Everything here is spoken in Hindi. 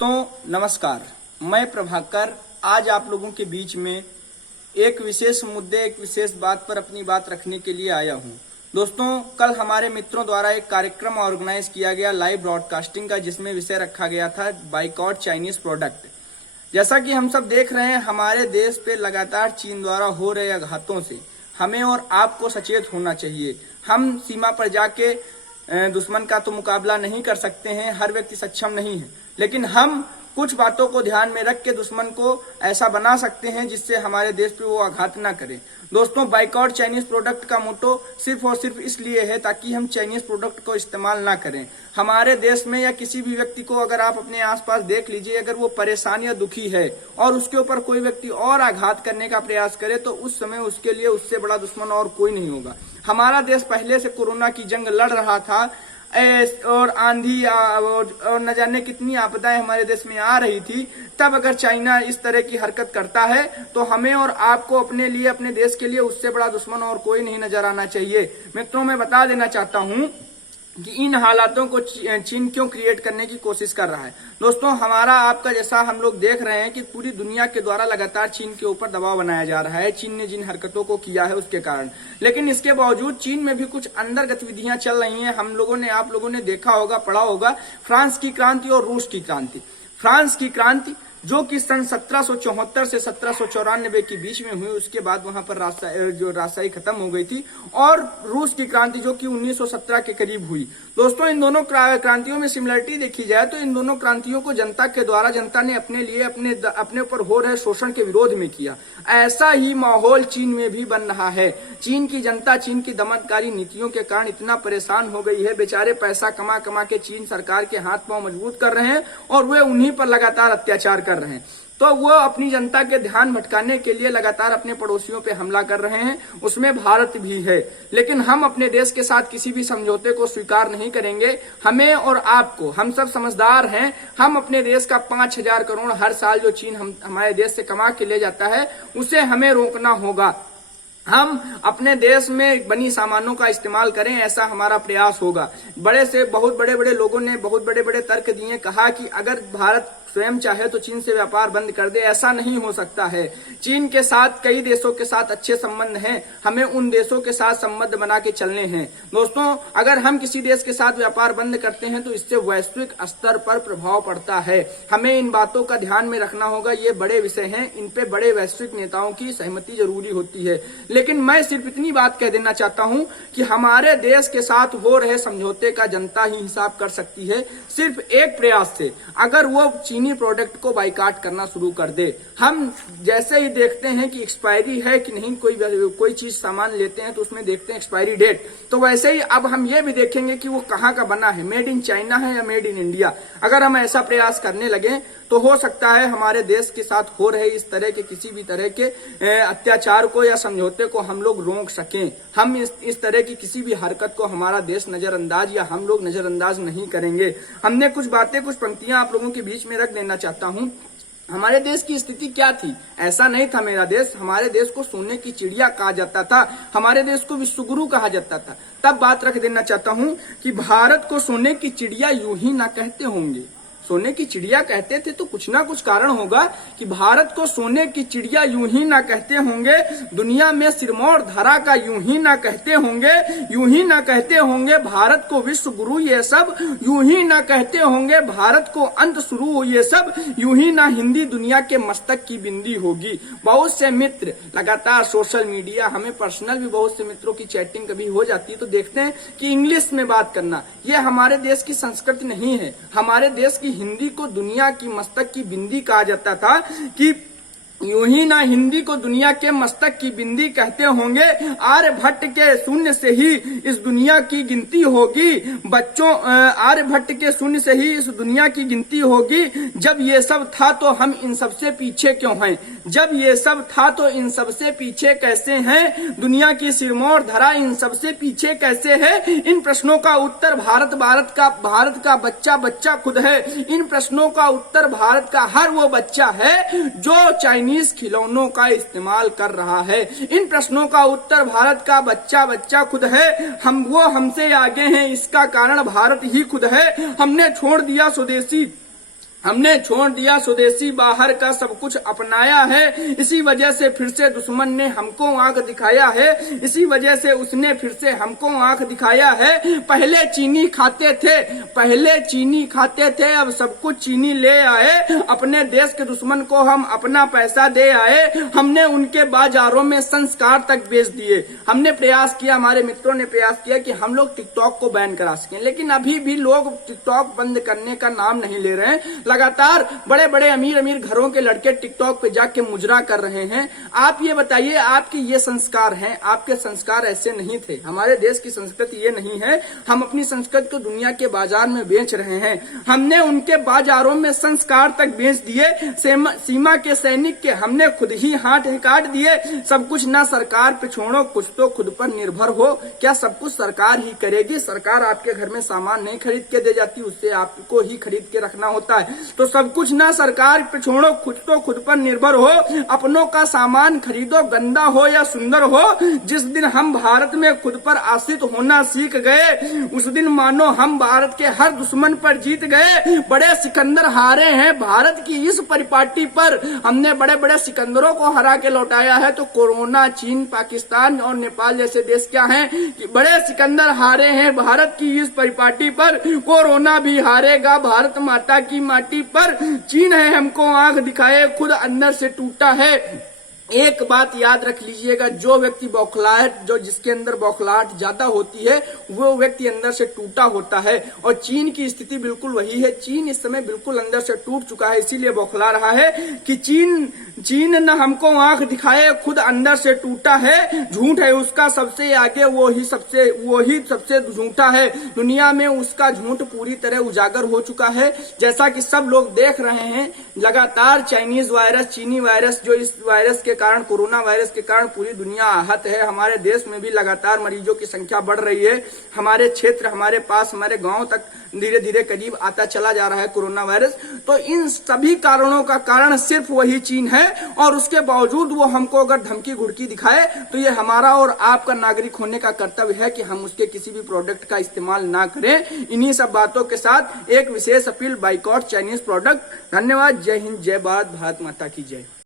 दोस्तों नमस्कार, मैं प्रभाकर आज आप लोगों के बीच में एक विशेष मुद्दे एक विशेष बात पर अपनी बात रखने के लिए आया हूं। दोस्तों कल हमारे मित्रों द्वारा एक कार्यक्रम ऑर्गेनाइज किया गया लाइव ब्रॉडकास्टिंग का, जिसमें विषय रखा गया था बाइकआउट चाइनीज प्रोडक्ट। जैसा कि हम सब देख रहे हैं, हमारे देश पे लगातार चीन द्वारा हो रहे आघातों से हमें और आपको सचेत होना चाहिए। हम सीमा पर जाके दुश्मन का तो मुकाबला नहीं कर सकते हैं, हर व्यक्ति सक्षम नहीं है, लेकिन हम कुछ बातों को ध्यान में रख के दुश्मन को ऐसा बना सकते हैं जिससे हमारे देश पे वो आघात ना करे। दोस्तों बाइकआउट चाइनीज प्रोडक्ट का मोटो सिर्फ और सिर्फ इसलिए है ताकि हम चाइनीज प्रोडक्ट को इस्तेमाल ना करें। हमारे देश में या किसी भी व्यक्ति को अगर आप अपने आसपास देख लीजिए, अगर वो परेशान या दुखी है और उसके ऊपर कोई व्यक्ति और आघात करने का प्रयास करे तो उस समय उसके लिए उससे बड़ा दुश्मन और कोई नहीं होगा। हमारा देश पहले से कोरोना की जंग लड़ रहा था और आंधी और न जाने कितनी आपदाएं हमारे देश में आ रही थी, तब अगर चाइना इस तरह की हरकत करता है तो हमें और आपको अपने लिए, अपने देश के लिए उससे बड़ा दुश्मन और कोई नहीं नजर आना चाहिए। मित्रों, मैं बता देना चाहता हूं कि इन हालातों को चीन क्यों क्रिएट करने की कोशिश कर रहा है। दोस्तों हमारा आपका जैसा हम लोग देख रहे हैं कि पूरी दुनिया के द्वारा लगातार चीन के ऊपर दबाव बनाया जा रहा है, चीन ने जिन हरकतों को किया है उसके कारण। लेकिन इसके बावजूद चीन में भी कुछ अंदर गतिविधियां चल रही हैं। हम लोगों ने, आप लोगों ने देखा होगा, पढ़ा होगा, फ्रांस की क्रांति और रूस की क्रांति। फ्रांस की क्रांति जो कि सन 1774 से 1794 के बीच में हुई, उसके बाद वहां पर राजशाही खत्म हो गई थी, और रूस की क्रांति जो कि 1917 के करीब हुई। दोस्तों इन दोनों क्रांतियों में सिमिलरिटी देखी जाए तो इन दोनों क्रांतियों को जनता के द्वारा, जनता ने अपने लिए, अपने ऊपर हो रहे शोषण के विरोध में किया। ऐसा ही माहौल चीन में भी बन रहा है। चीन की जनता चीन की दमनकारी नीतियों के कारण इतना परेशान हो गई है, बेचारे पैसा कमा कमा के चीन सरकार के हाथ पांव मजबूत कर रहे हैं और वे उन्हीं पर लगातार अत्याचार कर रहे हैं। तो वो अपनी जनता के ध्यान भटकाने के लिए लगातार अपने पड़ोसियों पे हमला कर रहे हैं, उसमें भारत भी है। लेकिन हम अपने देश के साथ किसी भी समझौते को स्वीकार नहीं करेंगे। हमें और आपको, हम सब समझदार हैं, हम अपने देश का 5,000 करोड़ हर साल जो चीन हमारे देश से कमा के ले जाता है उसे हमें रोकना होगा। हम अपने देश में बनी सामानों का इस्तेमाल करें, ऐसा हमारा प्रयास होगा। बहुत बड़े लोगों ने बहुत बड़े तर्क दिए, कहा कि अगर भारत स्वयं चाहे तो चीन से व्यापार बंद कर दे। ऐसा नहीं हो सकता है। चीन के साथ कई देशों के साथ अच्छे संबंध हैं, हमें उन देशों के साथ संबंध बना के चलने हैं। दोस्तों अगर हम किसी देश के साथ व्यापार बंद करते हैं तो इससे वैश्विक स्तर पर प्रभाव पड़ता है। हमें इन बातों का ध्यान में रखना होगा। ये बड़े विषय हैं, इन पे बड़े वैश्विक नेताओं की सहमति जरूरी होती है। लेकिन मैं सिर्फ इतनी बात कह देना चाहता हूं कि हमारे देश के साथ हो रहे समझौते का जनता ही हिसाब कर सकती है, सिर्फ एक प्रयास से। अगर वो चीनी प्रोडक्ट को बाइकाट करना शुरू कर दे, हम जैसे ही देखते हैं कि एक्सपायरी है कि नहीं, कोई चीज सामान लेते हैं तो उसमें देखते हैं एक्सपायरी डेट, तो वैसे ही अब हम ये भी देखेंगे कि वो कहाँ का बना है, मेड इन चाइना है या मेड इन इंडिया। अगर हम ऐसा प्रयास करने लगे तो हो सकता है हमारे देश के साथ हो रहे इस तरह के किसी भी तरह के अत्याचार को या समझौते को हम लोग रोक सकें। हम इस तरह की किसी भी हरकत को हमारा देश नजरअंदाज या हम लोग नजरअंदाज नहीं करेंगे। हमने कुछ बातें, कुछ पंक्तियां आप लोगों के बीच में रख देना चाहता हूं। हमारे देश की स्थिति क्या थी? ऐसा नहीं था मेरा देश। हमारे देश को सोने की चिड़िया कहा जाता था, हमारे देश को विश्वगुरु कहा जाता था। तब बात रख देना चाहता हूं कि भारत को सोने की चिड़िया यूं ही ना कहते होंगे। सोने की चिड़िया कहते थे तो कुछ ना कुछ कारण होगा कि भारत को सोने की चिड़िया यूं ही ना कहते होंगे। दुनिया में सिरमौर धरा का यूं ही ना कहते होंगे, यूं ही ना कहते होंगे। भारत को विश्व गुरु ये सब यूं ही ना कहते होंगे। भारत को अंत शुरू ये सब यूं ही ना हिंदी दुनिया के मस्तक की बिंदी होगी। बहुत से मित्र लगातार सोशल मीडिया, हमें पर्सनल भी बहुत से मित्रों की चैटिंग कभी हो जाती है तो देखते हैं कि इंग्लिश में बात करना ये हमारे देश की संस्कृति नहीं है। हमारे देश की हिंदी को दुनिया की मस्तक की बिंदी कहा जाता था कि यूं ही ना हिंदी को दुनिया के मस्तक की बिंदी कहते होंगे। आर्यभट्ट के शून्य से ही इस दुनिया की गिनती होगी। बच्चों, आर्यभट्ट के शून्य से ही इस दुनिया की गिनती होगी। जब ये सब था तो हम इन सबसे पीछे क्यों हैं? जब ये सब था तो इन सबसे पीछे कैसे हैं? दुनिया की सिरमौर धरा इन सबसे पीछे कैसे है? इन प्रश्नों का उत्तर भारत का बच्चा खुद है। इन प्रश्नों का उत्तर भारत का हर वो बच्चा है जो चाइनीज खिलौनों का इस्तेमाल कर रहा है। इन प्रश्नों का उत्तर भारत का बच्चा खुद है। वो हमसे आगे हैं, इसका कारण भारत ही खुद है। हमने छोड़ दिया स्वदेशी हमने छोड़ दिया स्वदेशी, बाहर का सब कुछ अपनाया है। इसी वजह से फिर से दुश्मन ने हमको आंख दिखाया है। इसी वजह से उसने फिर से हमको आंख दिखाया है। पहले चीनी खाते थे, अब सब कुछ चीनी ले आए। अपने देश के दुश्मन को हम अपना पैसा दे आए। हमने उनके बाजारों में संस्कार तक बेच दिए। हमने प्रयास किया, हमारे मित्रों ने प्रयास किया कि हम लोग टिकटॉक को बैन करा सकें, लेकिन अभी भी लोग टिकटॉक बंद करने का नाम नहीं ले रहे हैं। लगातार बड़े बड़े अमीर घरों के लड़के टिकटॉक पे जाके मुजरा कर रहे हैं। आप ये बताइए, आपके ये संस्कार हैं? आपके संस्कार ऐसे नहीं थे। हमारे देश की संस्कृति ये नहीं है। हम अपनी संस्कृति को दुनिया के बाजार में बेच रहे हैं। हमने उनके बाजारों में संस्कार तक बेच दिए। सीमा के सैनिक के हमने खुद ही हाथ काट दिए। सब कुछ ना सरकार पे छोड़ो, कुछ तो खुद पर निर्भर हो। क्या सब कुछ सरकार ही करेगी? सरकार आपके घर में सामान नहीं खरीद के दे जाती, उससे आपको ही खरीद के रखना होता है। तो सब कुछ ना सरकार पे छोड़ो, खुद पर निर्भर हो। अपनों का सामान खरीदो, गंदा हो या सुंदर हो। जिस दिन हम भारत में खुद पर आश्रित होना सीख गए, उस दिन मानो हम भारत के हर दुश्मन पर जीत गए। बड़े सिकंदर हारे हैं भारत की इस परिपाटी पर। हमने बड़े बड़े सिकंदरों को हरा के लौटाया है। तो कोरोना, चीन, पाकिस्तान और नेपाल जैसे देश क्या हैं कि बड़े सिकंदर हारे हैं भारत की इस परिपाटी पर। कोरोना भी हारेगा भारत माता की माटी पर। चीन है हमको आंख दिखाए, खुद अंदर से टूटा है। एक बात याद रख लीजिएगा, जो व्यक्ति जिसके अंदर बौखलाहट ज्यादा होती है, वो व्यक्ति अंदर से टूटा होता है। और चीन की स्थिति बिल्कुल वही है। चीन इस समय बिल्कुल अंदर से टूट चुका है, इसीलिए बौखला रहा है कि चीन न हमको आंख दिखाए, खुद अंदर से टूटा है। झूठ है उसका सबसे आगे, वो ही सबसे झूठा है। दुनिया में उसका झूठ पूरी तरह उजागर हो चुका है। जैसा कि सब लोग देख रहे हैं, लगातार चाइनीज वायरस, चीनी वायरस, जो इस वायरस के कारण, कोरोना वायरस के कारण पूरी दुनिया आहत है। हमारे देश में भी लगातार मरीजों की संख्या बढ़ रही है। हमारे क्षेत्र, हमारे पास, हमारे गांव तक धीरे धीरे करीब आता चला जा रहा है कोरोना वायरस। तो इन सभी कारणों का कारण सिर्फ वही चीन है। और उसके बावजूद वो हमको अगर धमकी घुड़की दिखाए, तो ये हमारा और आपका नागरिक होने का कर्तव्य है कि हम उसके किसी भी प्रोडक्ट का इस्तेमाल ना करें। इन्हीं सब बातों के साथ एक विशेष अपील, बाइकॉट चाइनीज प्रोडक्ट। धन्यवाद। जय हिंद, जय भारत, भारत माता की जय।